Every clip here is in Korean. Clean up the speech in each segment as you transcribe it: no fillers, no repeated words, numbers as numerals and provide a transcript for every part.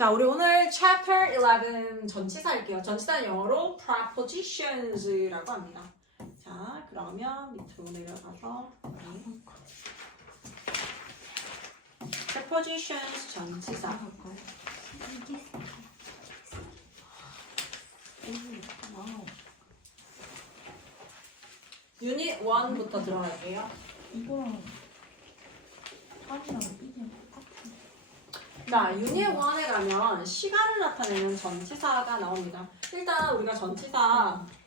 자, 우리 오늘 chapter 11 전치사 할게요. 전치사는 영어로 prepositions라고 합니다. 자, 그러면 밑으로 내려가서 prepositions 전치사. 유닛 1부터 들어갈게요. 이거랑 사진하고 삐진 똑같아. 자, 유닛 1에 가면 시간을 나타내는 전치사가 나옵니다. 일단 우리가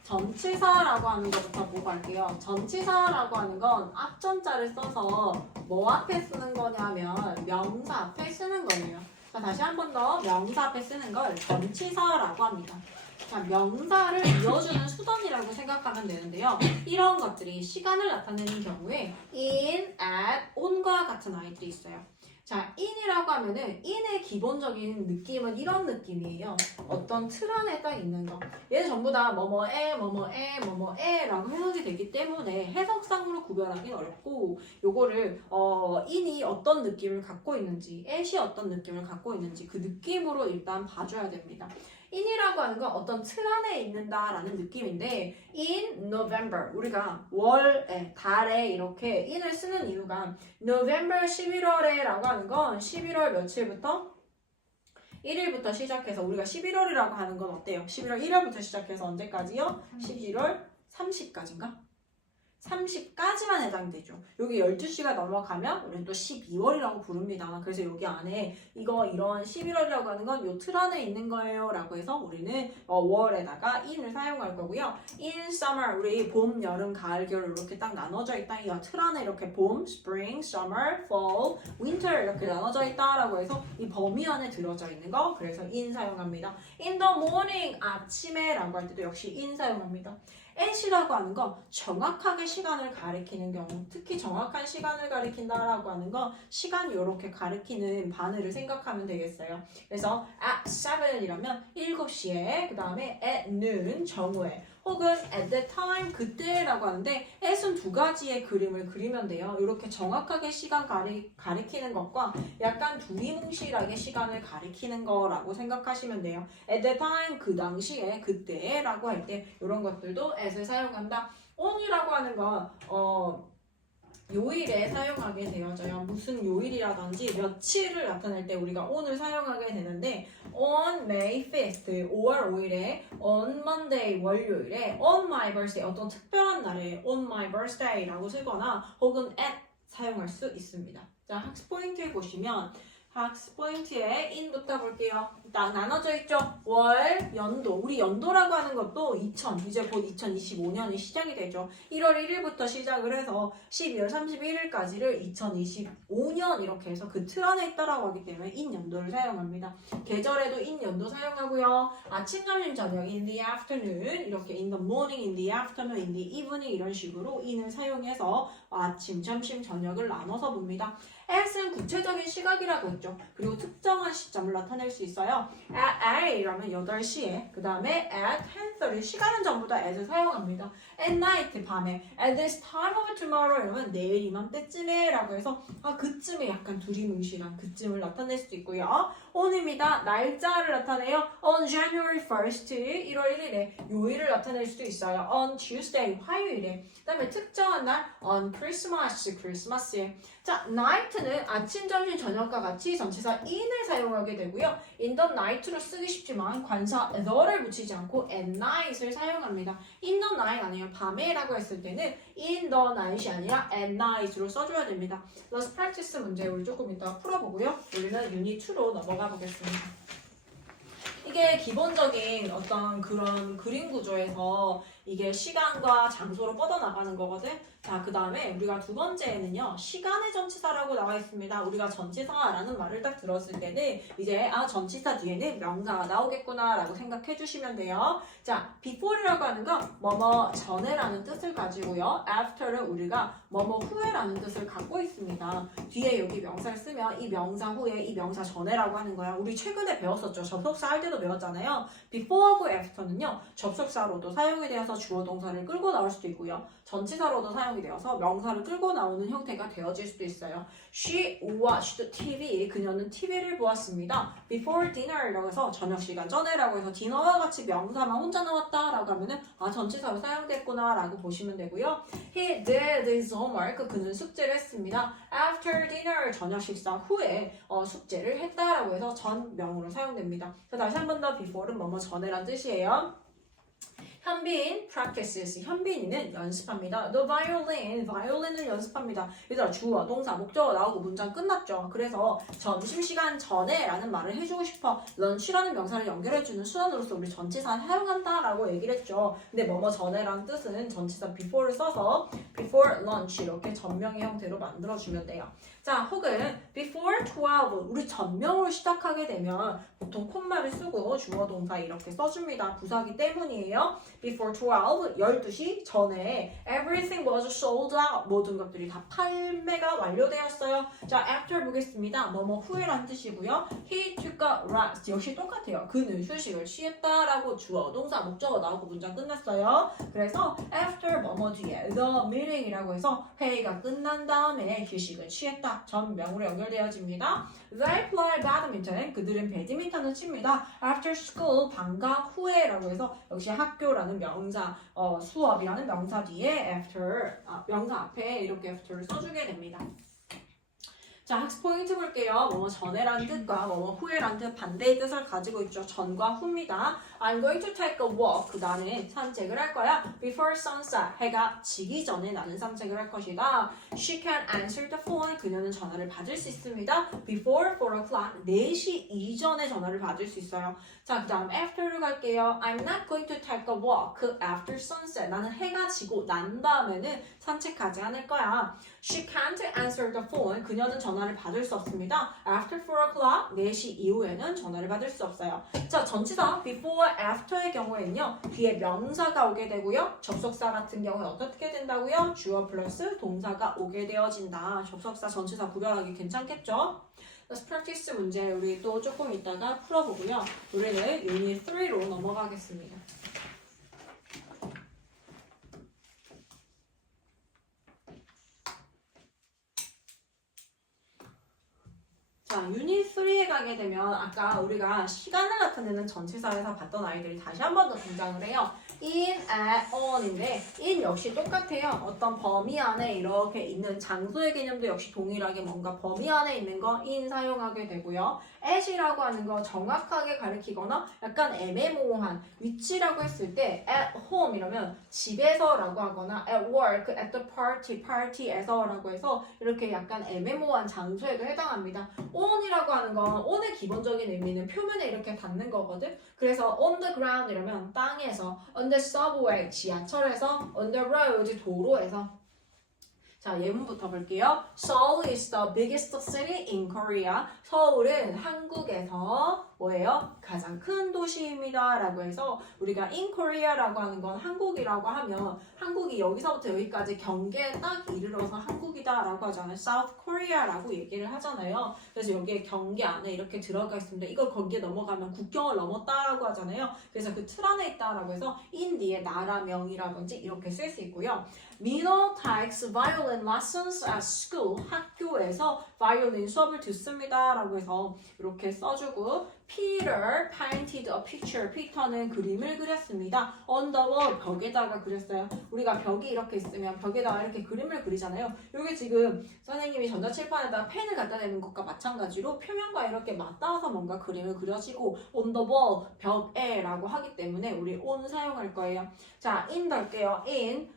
전치사라고 하는 것부터 보고 갈게요. 전치사라고 하는 건 앞전자를 써서 뭐 앞에 쓰는 거냐면 명사 앞에 쓰는 거예요. 자, 다시 한 번 더 명사 앞에 쓰는 걸 전치사라고 합니다. 자, 명사를 이어주는 수단이라고 생각하면 되는데요. 이런 것들이 시간을 나타내는 경우에 in, at, on과 같은 아이들이 있어요. 자, in이라고 하면은 in의 기본적인 느낌은 이런 느낌이에요. 어떤 틀 안에 딱 있는 거. 얘는 전부 다 뭐뭐에, 뭐뭐에, 뭐뭐에라고 해석이 되기 때문에 해석상으로 구별하기는 어렵고 요거를 in이 어떤 느낌을 갖고 있는지, at이 어떤 느낌을 갖고 있는지 그 느낌으로 일단 봐줘야 됩니다. in이라고 하는 건 어떤 틀 안에 있는다라는 느낌인데 in November 우리가 월에 달에 이렇게 in을 쓰는 이유가 November 11월에 라고 하는 건 11월 며칠부터 1일부터 시작해서 우리가 11월이라고 하는 건 어때요? 11월 1일부터 시작해서 언제까지요? 11월 30까지인가? 30까지만 해당되죠. 여기 12시가 넘어가면 우리는 또 12월이라고 부릅니다. 그래서 여기 안에 이런 11월이라고 하는 건 요 틀 안에 있는 거예요 라고 해서 우리는 월에다가 in을 사용할 거고요. in summer 우리 봄, 여름, 가을, 겨울 이렇게 딱 나눠져 있다. 이 틀 안에 이렇게 봄, spring, summer, fall, winter 이렇게 나눠져 있다 라고 해서 이 범위 안에 들어져 있는 거 그래서 in 사용합니다. in the morning 아침에 라고 할 때도 역시 in 사용합니다. at이라고 하는 건 정확하게 시간을 가리키는 경우 특히 정확한 시간을 가리킨다라고 하는 건 시간 이렇게 가리키는 바늘을 생각하면 되겠어요. 그래서 at 7이라면 7시에 그 다음에 at noon 정오에 혹은 at that time 그때라고 하는데 at은 두 가지의 그림을 그리면 돼요. 이렇게 정확하게 시간 가리키는 것과 약간 두리뭉실하게 시간을 가리키는 거라고 생각하시면 돼요. at that time 그 당시에 그때라고 할 때 이런 것들도 at을 사용한다. on이라고 하는 건 요일에 사용하게 되어져요. 무슨 요일이라든지 며칠을 나타낼 때 우리가 on을 사용하게 되는데 on May 5th 5월 5일에 on Monday 월요일에 on my birthday 어떤 특별한 날에 on my birthday라고 쓰거나 혹은 at 사용할 수 있습니다. 자, 학습 포인트에 보시면 학습 포인트에 in부터 볼게요. 딱 나눠져 있죠. 월, 연도. 우리 연도라고 하는 것도 이제 곧 2025년이 시작이 되죠. 1월 1일부터 시작을 해서 12월 31일까지를 2025년 이렇게 해서 그 틀 안에 있다라고 하기 때문에 in 연도를 사용합니다. 계절에도 in 연도 사용하고요. 아침, 점심, 저녁 in the afternoon 이렇게 in the morning, in the afternoon, in the evening 이런 식으로 in을 사용해서 아침, 점심, 저녁을 나눠서 봅니다. at은 구체적인 시각이라고 했죠. 그리고 특정한 시점을 나타낼 수 있어요. at A라면 8시에 그 다음에 at 10:30 시간은 전부 다 at을 사용합니다. at night 밤에 at this time of tomorrow 이러면 내일 이맘때쯤에 라고 해서 그쯤에 약간 두리뭉실한 그쯤을 나타낼 수 있고요. on입니다. 날짜를 나타내요. on January 1st 1월 1일에 요일을 나타낼 수도 있어요. on Tuesday 화요일에 그 다음에 특정한 날 on Christmas 크리스마스에 자, night는 아침, 점심, 저녁과 같이 전치사 in을 사용하게 되고요. in the night로 쓰기 쉽지만 관사 the를 붙이지 않고 at night을 사용합니다. in the night 아니면 밤에라고 했을 때는 in the night이 아니라 at night로 써줘야 됩니다. Let's practice 문제 우리 조금 이따 풀어보고요. 우리는 유닛 2로 넘어가 보겠습니다. 이게 기본적인 어떤 그런 그림 구조에서 이게 시간과 장소로 뻗어나가는 거거든. 자, 그 다음에 우리가 두 번째에는요. 시간의 전치사라고 나와 있습니다. 우리가 전치사라는 말을 딱 들었을 때는 이제 전치사 뒤에는 명사가 나오겠구나 라고 생각해 주시면 돼요. 자, before이라고 하는 건 뭐뭐 전에라는 뜻을 가지고요. after는 우리가 뭐뭐 후에라는 뜻을 갖고 있습니다. 뒤에 여기 명사를 쓰면 이 명사 후에 이 명사 전에라고 하는 거야. 우리 최근에 배웠었죠. 접속사 할 때도 배웠잖아요. before하고 after는요. 접속사로도 사용이 되어서 주어 동사를 끌고 나올 수도 있고요. 전치사로도 사용 사용이 되어서 명사를 끌고 나오는 형태가 되어질 수도 있어요. She watched TV. 그녀는 TV를 보았습니다. Before dinner이라고 해서 저녁 시간 전에라고 해서 디너와 같이 명사만 혼자 나왔다라고 하면은 전치사로 사용됐구나 라고 보시면 되고요. He did his homework. 그는 숙제를 했습니다. After dinner. 저녁 식사 후에 숙제를 했다라고 해서 전명으로 사용됩니다. 다시 한 번 더 before는 뭐뭐 전에란 뜻이에요. 현빈 practices. 현빈이는 연습합니다. The violin. violin을 연습합니다. 얘들아 주어, 동사, 목적어 나오고 문장 끝났죠. 그래서 점심시간 전에 라는 말을 해주고 싶어. lunch라는 명사를 연결해주는 수단으로서 우리 전치사 사용한다 라고 얘기를 했죠. 근데 뭐뭐 전에라는 뜻은 전치사 before를 써서 before lunch 이렇게 전명의 형태로 만들어주면 돼요. 자, 혹은 before 12 우리 전명으로 시작하게 되면 보통 콤마를 쓰고 주어 동사 이렇게 써줍니다. 부사기 때문이에요. Before 12, 12시 전에 everything was sold out. 모든 것들이 다 판매가 완료되었어요. 자, after 보겠습니다. 뭐뭐 후에란 뜻이고요. He took a rest. 역시 똑같아요. 그는 휴식을 취했다라고 주어, 동사, 목적어 나오고 문장 끝났어요. 그래서 after 뭐뭐 뒤에 the meeting이라고 해서 회의가 끝난 다음에 휴식을 취했다. 전명으로 연결되어집니다. They play badminton. 그들은 배드민턴을 칩니다. After school, 방과 후에라고 해서 역시 학교라는 명사, 수업이라는 명사 뒤에 after, 명사 앞에 이렇게 after를 써주게 됩니다. 자, 학습 포인트 볼게요. 뭐뭐 전에란 뜻과 뭐뭐 후에란 뜻 반대의 뜻을 가지고 있죠. 전과 후입니다. I'm going to take a walk. 나는 산책을 할 거야. Before sunset. 해가 지기 전에 나는 산책을 할 것이다. She can answer the phone. 그녀는 전화를 받을 수 있습니다. Before 4 o'clock. 4시 이전에 전화를 받을 수 있어요. 자, 그 다음 after로 갈게요. I'm not going to take a walk after sunset. 나는 해가 지고 난 다음에는 산책하지 않을 거야. She can't answer the phone. 그녀는 전화를 받을 수 없습니다. After 4 o'clock. 4시 이후에는 전화를 받을 수 없어요. 자, 전치사 before, after의 경우에는요. 뒤에 명사가 오게 되고요. 접속사 같은 경우에 어떻게 된다고요? 주어 플러스 동사가 오게 되어진다. 접속사, 전치사 구별하기 괜찮겠죠? 그래서 practice 문제 우리 또 조금 이따가 풀어보고요. 우리는 유닛 3로 넘어가겠습니다. 자, 유닛 3에 가게 되면 아까 우리가 시간을 나타내는 전치사에서 봤던 아이들이 다시 한 번 더 등장을 해요. in, at, on인데 in 역시 똑같아요. 어떤 범위 안에 이렇게 있는 장소의 개념도 역시 동일하게 뭔가 범위 안에 있는 거 in 사용하게 되고요. at이라고 하는 거 정확하게 가리키거나 약간 애매모호한 위치라고 했을 때 at home 이러면 집에서라고 하거나 at work, at the party, party에서라고 해서 이렇게 약간 애매모호한 장소에도 해당합니다. on이라고 하는 건 on의 기본적인 의미는 표면에 이렇게 닿는 거거든. 그래서 on the ground 이러면 땅에서, on the subway 지하철에서, on the road 도로에서. 자, 예문부터 볼게요. Seoul is the biggest city in Korea. 서울은 한국에서 뭐예요? 가장 큰 도시입니다. 라고 해서 우리가 in Korea라고 하는 건 한국이라고 하면 한국이 여기서부터 여기까지 경계에 딱 이르러서 한국이다 라고 하잖아요. South Korea라고 얘기를 하잖아요. 그래서 여기에 경계 안에 이렇게 들어가 있습니다. 이걸 거기에 넘어가면 국경을 넘었다라고 하잖아요. 그래서 그 틀 안에 있다라고 해서 in 뒤에 나라명이라든지 이렇게 쓸 수 있고요. Mino takes violin lessons at school. 학교에서 바이올린 수업을 듣습니다. 라고 해서 이렇게 써주고 Peter painted a picture. 피터는 그림을 그렸습니다. On the wall. 벽에다가 그렸어요. 우리가 벽이 이렇게 있으면 벽에다가 이렇게 그림을 그리잖아요. 여기 지금 선생님이 전자칠판에다가 펜을 갖다 대는 것과 마찬가지로 표면과 이렇게 맞닿아서 뭔가 그림을 그려지고 on the wall. 벽에 라고 하기 때문에 우리 on 사용할 거예요. 자, in 갈게요. in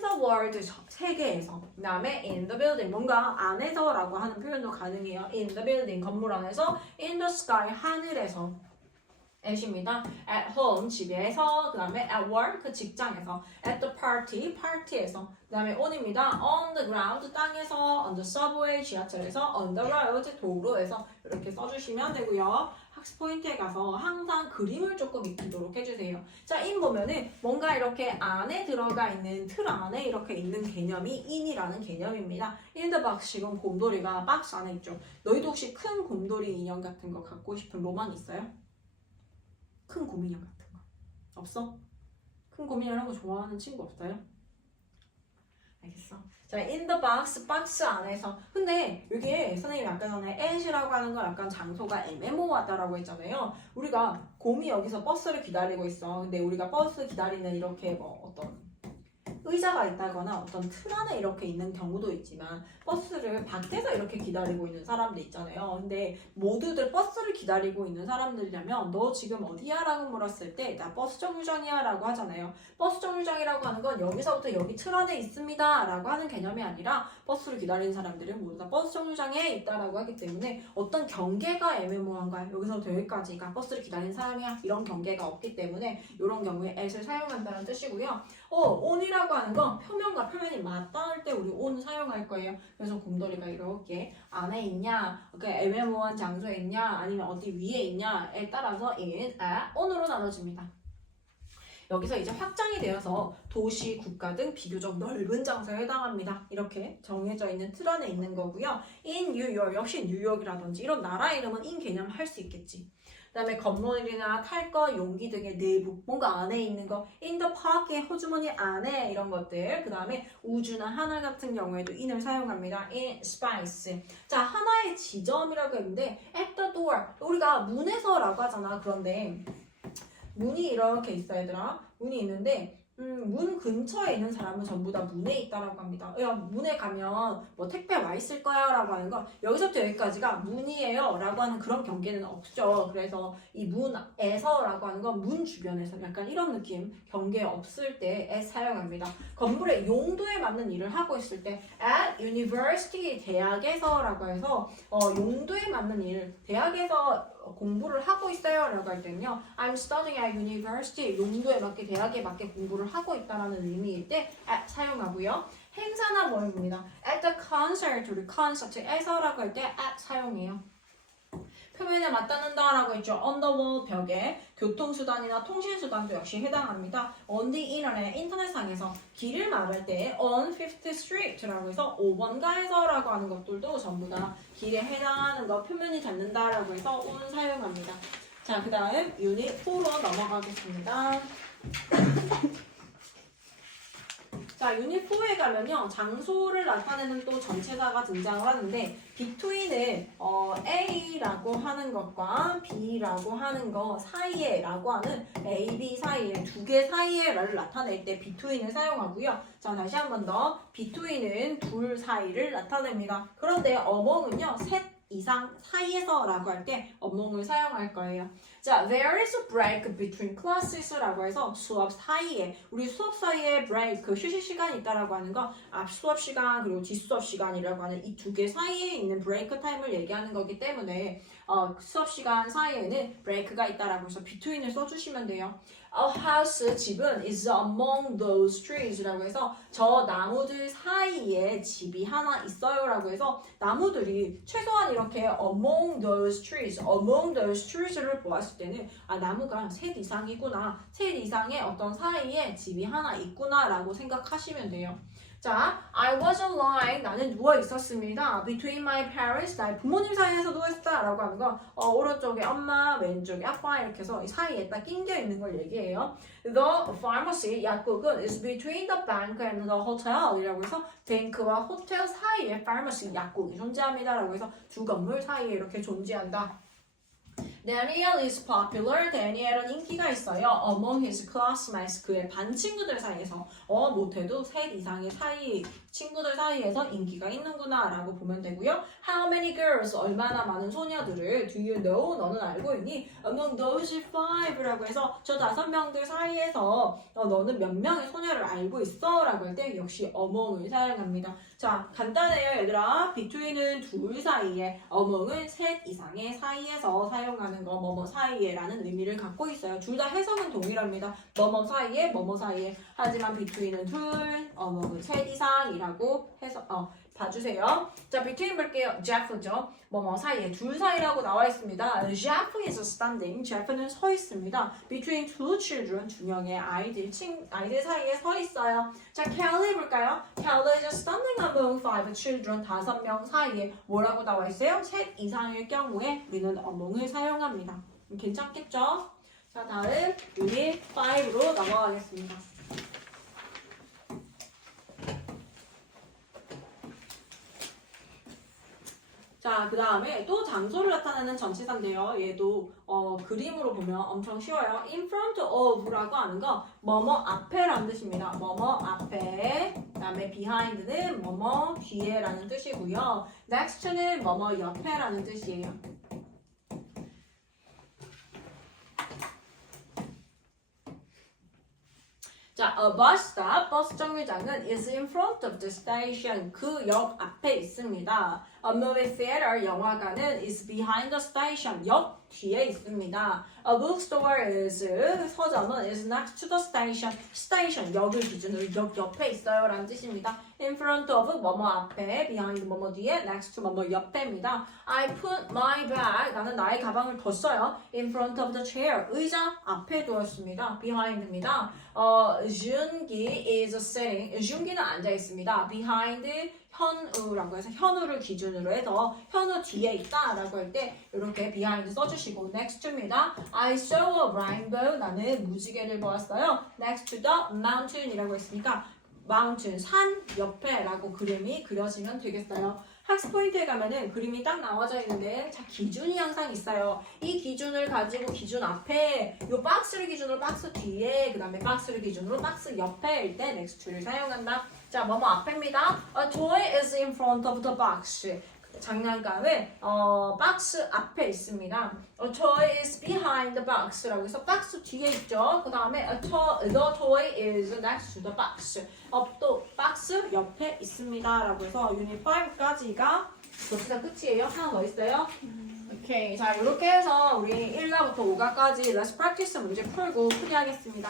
the world, 세계에서. 그 다음에 in the building, 뭔가 안에서라고 하는 표현도 가능해요. in the building, 건물 안에서. in the sky, 하늘에서. at입니다. at home, 집에서. 그 다음에 at work, 직장에서. at the party, 파티에서. 그 다음에 on입니다. on the ground, 땅에서. on the subway, 지하철에서. on the road, 도로에서. 이렇게 써주시면 되고요. 학습 포인트에 가서 항상 그림을 조금 익히도록 해주세요. 자, in 보면은 뭔가 이렇게 안에 들어가 있는 틀 안에 이렇게 있는 개념이 in이라는 개념입니다. in the box, 지금 곰돌이가 박스 안에 있죠. 너희도 혹시 큰 곰돌이 인형 같은 거 갖고 싶은 로망 있어요? 큰 곰인형 같은 거 없어? 큰 곰인형 이런 거 좋아하는 친구 없어요? 알겠어? 자, in the box, 박스 안에서. 근데 이게 선생님이 아까 전에 at이라고 하는 건 약간 장소가 애매모호하다라고 했잖아요. 우리가 곰이 여기서 버스를 기다리고 있어. 근데 우리가 버스 기다리는 이렇게 뭐 어떤 의자가 있다거나 어떤 틀 안에 이렇게 있는 경우도 있지만 버스를 밖에서 이렇게 기다리고 있는 사람도 있잖아요. 근데 모두들 버스를 기다리고 있는 사람들이라면 너 지금 어디야? 라고 물었을 때 나 버스 정류장이야 라고 하잖아요. 버스 정류장이라고 하는 건 여기서부터 여기 틀 안에 있습니다 라고 하는 개념이 아니라 버스를 기다리는 사람들은 모두 다 버스 정류장에 있다라고 하기 때문에 어떤 경계가 애매모호한가요? 여기서부터 여기까지가 버스를 기다리는 사람이야 이런 경계가 없기 때문에 이런 경우에 at을 사용한다는 뜻이고요. on이라고 하는 건 표면과 표면이 맞닿을 때 우리 on 사용할 거예요. 그래서 곰돌이가 이렇게 안에 있냐, 그러니까 애매모호한 장소에 있냐, 아니면 어디 위에 있냐에 따라서 in, at, on으로 나눠집니다. 여기서 이제 확장이 되어서 도시, 국가 등 비교적 넓은 장소에 해당합니다. 이렇게 정해져 있는 틀 안에 있는 거고요. in New York, 역시 뉴욕이라든지 이런 나라 이름은 in 개념 할 수 있겠지. 그 다음에 건물이나 탈 거, 용기 등의 내부, 뭔가 안에 있는 거, in the park의 호주머니 안에 이런 것들. 그 다음에 우주나 하늘 같은 경우에도 in을 사용합니다. in space. 자, 하나의 지점이라고 했는데 at the door. 우리가 문에서라고 하잖아. 그런데 문이 이렇게 있어 얘들아. 문이 있는데 문 근처에 있는 사람은 전부 다 문에 있다라고 합니다. 야, 문에 가면 뭐 택배 와 있을 거야 라고 하는 건 여기서부터 여기까지가 문이에요 라고 하는 그런 경계는 없죠. 그래서 이 문에서 라고 하는 건 문 주변에서 약간 이런 느낌 경계 없을 때에 사용합니다. 건물의 용도에 맞는 일을 하고 있을 때 at university 대학에서 라고 해서 용도에 맞는 일 대학에서 공부를 하고 있어요 라고 할 때는요 I'm studying at university 용도에 맞게 대학에 맞게 공부를 하고 있다라는 의미일 때 at 사용하고요. 행사나 모임입니다. at the concert 우리 concert에서라고 할 때 at 사용해요. 표면에 맞닿는다 라고 했죠. on the wall 벽에 교통수단이나 통신수단도 역시 해당합니다. on the internet 인터넷상에서 길을 말할 때 on 5th street 라고 해서 5번가에서 라고 하는 것들도 전부 다 길에 해당하는 거 표면이 닿는다 라고 해서 on 사용합니다. 자, 그 다음 유닛 4로 넘어가겠습니다. 자, 유닛 4에 가면요. 장소를 나타내는 또 전체사가 등장을 하는데 between을 A라고 하는 것과 B라고 하는 것 사이에 라고 하는 A, B 사이에 두 개 사이에를 나타낼 때 between을 사용하고요. 자, 다시 한 번 더 between은 둘 사이를 나타냅니다. 그런데 among은요. 셋 이상 사이에서 라고 할 때 among을 사용할 거예요. 자, there is a break between classes 라고 해서 수업 사이에 우리 수업 사이에 break, 휴식 시간이 있다라고 하는 거 앞 수업 시간 그리고 뒷 수업 시간이라고 하는 이 두 개 사이에 있는 break 타임을 얘기하는 거기 때문에 수업 시간 사이에는 break가 있다라고 해서 between을 써주시면 돼요. A house, 집은 is among those trees 라고 해서 저 나무들 사이에 집이 하나 있어요 라고 해서 나무들이 최소한 이렇게 among those trees를 보았을 때는 나무가 셋 이상이구나, 셋 이상의 어떤 사이에 집이 하나 있구나 라고 생각하시면 돼요. 자, I was lying. 나는 누워 있었습니다. Between my parents. 나의 부모님 사이에서 누워 있었다 라고 하는 건 오른쪽에 엄마, 왼쪽에 아빠 이렇게 해서 이 사이에 딱 낑겨 있는 걸 얘기해요. The pharmacy, 약국은 is between the bank and the hotel 이라고 해서 뱅크와 호텔 사이에 pharmacy, 약국이 존재합니다 라고 해서 두 건물 사이에 이렇게 존재한다. Daniel is popular. 다니엘은 인기가 있어요. Among his classmates. 그의 반 친구들 사이에서 못해도 셋 이상의 친구들 사이에서 인기가 있는구나 라고 보면 되고요. How many girls? 얼마나 많은 소녀들을 Do you know? 너는 알고 있니? Among those five 라고 해서 저 5명들 사이에서 너는 몇 명의 소녀를 알고 있어? 라고 할 때 역시 among을 사용합니다. 자, 간단해요 얘들아. between은 둘 사이에, among은 셋 이상의 사이에서 사용하는 거 뭐뭐 사이에 라는 의미를 갖고 있어요. 둘 다 해석은 동일합니다. 뭐뭐 사이에, 뭐뭐 사이에. 하지만 between은 둘, among은 셋 이상이라고 해서 봐주세요. 자, between 볼게요. Jeff죠. 뭐뭐 사이에, 둘 사이라고 나와 있습니다. Jeff is standing. Jeff는 서 있습니다. Between two children, 두 명의 아이들 사이에 서 있어요. 자, Kelly 볼까요? Kelly is standing among five children. 5명 사이에 뭐라고 나와 있어요? 셋 이상일 경우에 우리는 among을 사용합니다. 괜찮겠죠? 자, 다음 유닛 5로 넘어가겠습니다. 자, 그 다음에 또 장소를 나타내는 전치사인데요. 얘도 그림으로 보면 엄청 쉬워요. in front of라고 하는 거 뭐뭐 앞에라는 뜻입니다. 뭐뭐 앞에, 그 다음에 behind는 뭐뭐 뒤에라는 뜻이고요. next는 뭐뭐 옆에라는 뜻이에요. 자, a bus stop, 버스 정류장은 is in front of the station, 그 역 앞에 있습니다. A movie theater, 영화관은 is behind the station, 역 뒤에 있습니다. A bookstore is, 서점은 is next to the station, station, 역을 기준으로 역 옆에 있어요 라는 뜻입니다. In front of, 뭐뭐 앞에, behind, 뭐뭐 뒤에, next to, 뭐뭐 옆에입니다. I put my bag, 나는 나의 가방을 뒀어요. In front of the chair, 의자 앞에 두었습니다. behind입니다. 준기 is sitting, 준기는 앉아 있습니다. behind, 현우라고 해서 현우를 기준으로 해서 현우 뒤에 있다라고 할 때 이렇게 behind 써주시고 next입니다. I saw a rainbow, 나는 무지개를 보았어요. next to the mountain이라고 했으니까 mountain, 산 옆에라고 그림이 그려지면 되겠어요. 학습 포인트에 가면은 그림이 딱 나와져 있는데 자, 기준이 항상 있어요. 이 기준을 가지고 기준 앞에 요 박스를 기준으로 박스 뒤에 그 다음에 박스를 기준으로 박스 옆에일 때 next를 사용한다. 자, 뭐뭐 앞에입니다. A toy is in front of the box. 장난감은 박스 앞에 있습니다. A toy is behind the box라고 해서 박스 뒤에 있죠. 그 다음에 the toy is next to the box. 또 박스 옆에 있습니다. 라고 해서 유닛 5까지가 접수가 끝이에요. 하나 더 있어요. 오케이. 자, 이렇게 해서 우리 1가부터 5가까지 Let's Practice 문제 풀고 풀이하겠습니다.